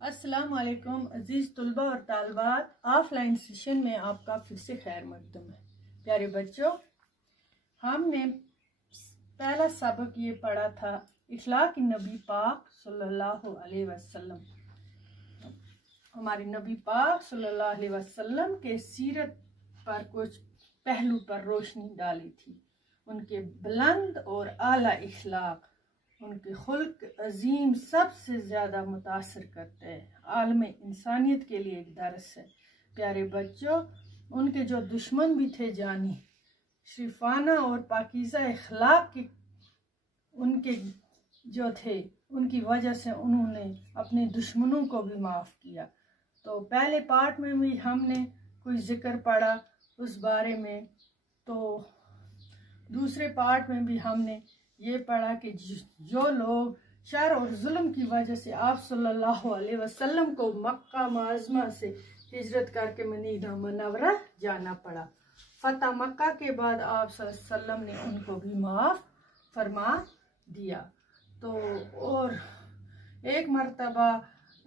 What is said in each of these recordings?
अस्सलाम वालेकुम अजीज तलबा और तालबात, ऑफलाइन सेशन में आपका फिर से खैर मकदम है। प्यारे बच्चों, हमने पहला सबक ये पढ़ा था इखलाक नबी पाक सल्लल्लाहु अलैहि वसल्लम। हमारे नबी पाक सल्लल्लाहु अलैहि वसल्लम के सीरत पर कुछ पहलू पर रोशनी डाली थी। उनके बुलंद और आला इखलाक, उनके खुल्क अजीम सबसे ज़्यादा मुतासर करते हैं। आलम इंसानियत के लिए एक दर्स है। प्यारे बच्चों, उनके जो दुश्मन भी थे जानी, शरीफाना और पाकीज़ा इखलाक के उनके जो थे, उनकी वजह से उन्होंने अपने दुश्मनों को भी माफ़ किया। तो पहले पार्ट में भी हमने कोई जिक्र पढ़ा उस बारे में, तो दूसरे पार्ट में भी हमने ये पढ़ा कि जो लोग शर और जुल्म की वजह से आप सल्लल्लाहु अलैहि वसल्लम को मक्का मुअज़्ज़मा से हिजरत करके मदीना मुनव्वरा जाना पड़ा। फतह मक्का के बाद आप सल्लल्लाहु अलैहि वसल्लम ने उनको भी माफ़ फरमा दिया। तो और एक मर्तबा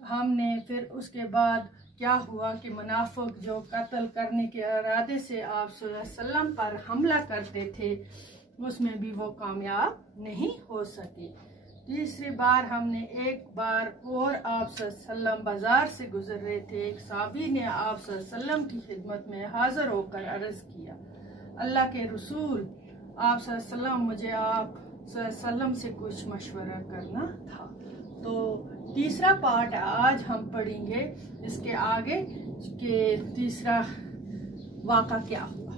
हमने फिर उसके बाद क्या हुआ कि मुनाफिक जो कत्ल करने के इरादे से आप सल्लल्लाहु अलैहि वसल्लम पर हमला करते थे, उसमें भी वो कामयाब नहीं हो सके। तीसरी बार हमने एक बार और आप सल्लल्लाहु अलैहि वसल्लम बाजार से गुजर रहे थे। एक साहबी ने आप सल्लल्लाहु अलैहि वसल्लम की खिदमत में हाजिर होकर अर्ज किया, अल्लाह के रसूल आप सल्लल्लाहु अलैहि वसल्लम, मुझे आप सल्लल्लाहु अलैहि वसल्लम से कुछ मशवरा करना था। तो तीसरा पार्ट आज हम पढ़ेंगे। इसके आगे के तीसरा वाक़ा क्या हुआ।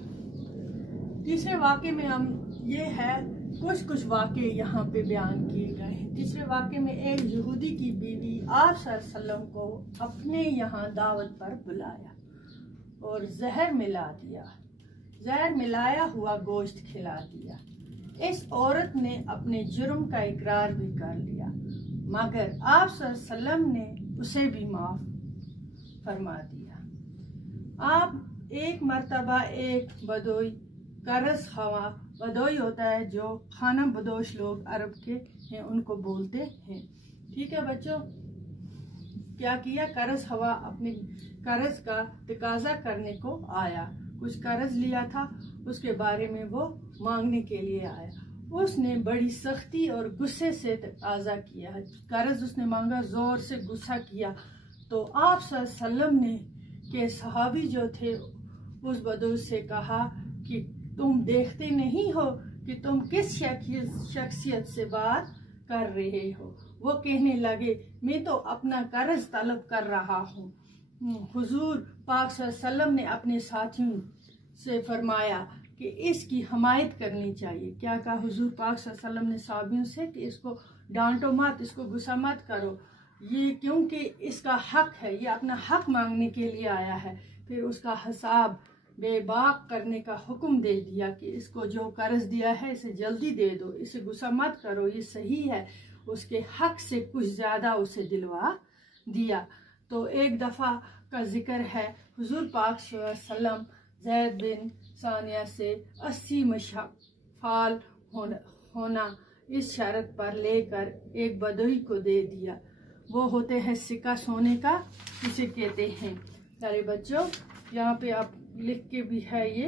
तीसरे वाक़े में हम ये है कुछ वाक़े यहाँ पे बयान किए गए हैं। तीसरे वाक़े में एक यहूदी की बीवी आप सल्लल्लाहु अलैहि वसल्लम को अपने यहाँ दावत पर बुलाया और जहर मिला दिया, जहर मिलाया हुआ गोश्त खिला दिया। इस औरत ने अपने जुर्म का इकरार भी कर लिया, मगर आप सल्लल्लाहु अलैहि वसल्लम ने उसे भी माफ फरमा दिया। आप एक मर्तबा एक बदोई करस खवा, बदोई होता है जो खाना बदोश लोग अरब के हैं, उनको बोलते हैं। ठीक है बच्चों, क्या किया, करस हवा अपने कर्ज का तकाजा करने को आया। कुछ कर्ज लिया था, उसके बारे में वो मांगने के लिए आया। उसने बड़ी सख्ती और गुस्से से तकाजा किया, कर्ज उसने मांगा, जोर से गुस्सा किया। तो आप सल्लल्लाहु अलैहि वसल्लम ने के सहाबी जो थे उस बदोश से कहा कि तुम देखते नहीं हो कि तुम किस शख्सियत से बात कर रहे हो। वो कहने लगे, मैं तो अपना कर्ज तलब कर रहा हूँ। हुजूर पाक सल्लल्लाहु अलैहि वसल्लम ने अपने साथियों से फरमाया कि इसकी हमायत करनी चाहिए। क्या कहा हुजूर पाक सल्लल्लाहु अलैहि वसल्लम ने साहबियों से कि इसको डांटो मत, इसको गुस्सा मत करो, ये क्योंकि इसका हक है, ये अपना हक मांगने के लिए आया है। फिर उसका हिसाब बेबाक करने का हुक्म दे दिया कि इसको जो कर्ज दिया है इसे जल्दी दे दो, इसे गुस्सा मत करो, ये सही है। उसके हक से कुछ ज्यादा उसे दिलवा दिया। तो एक दफा का जिक्र है, हुजूर पाक सल्लल्लाहु अलैहि वसल्लम ज़ैद बिन सानिया से 80 मशाफाल होना इस शर्त पर लेकर एक बदोई को दे दिया। वो होते हैं सिक्का सोने का, इसे कहते हैं। सारे बच्चों, यहाँ पे आप लिख के भी है ये,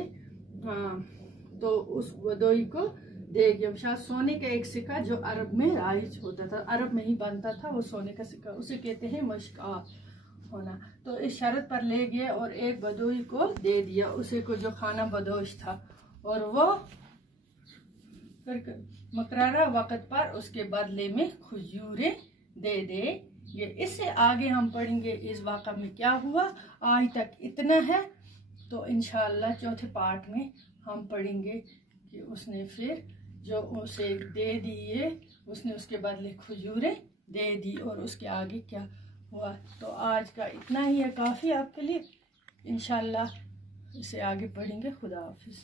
तो उस बदोई को दे गया। शायद सोने का एक सिक्का जो अरब में राइज होता था, अरब में ही बनता था वो सोने का सिक्का, उसे कहते हैं मशका होना। तो इस शर्त पर ले गया और एक बदोई को दे दिया, उसे को जो खाना बदोश था, और वो फिर मुकर्रर वक्त पर उसके बदले में खजूरें दे दे। ये इससे आगे हम पढ़ेंगे इस वाक़ा में क्या हुआ। आज तक इतना है, तो इंशाअल्लाह चौथे पार्ट में हम पढ़ेंगे कि उसने फिर जो उसे दे दिए, उसने उसके बदले खजूरें दे दी, और उसके आगे क्या हुआ। तो आज का इतना ही है, काफ़ी आपके लिए। इंशाअल्लाह इसे आगे पढ़ेंगे। खुदा हाफिज़।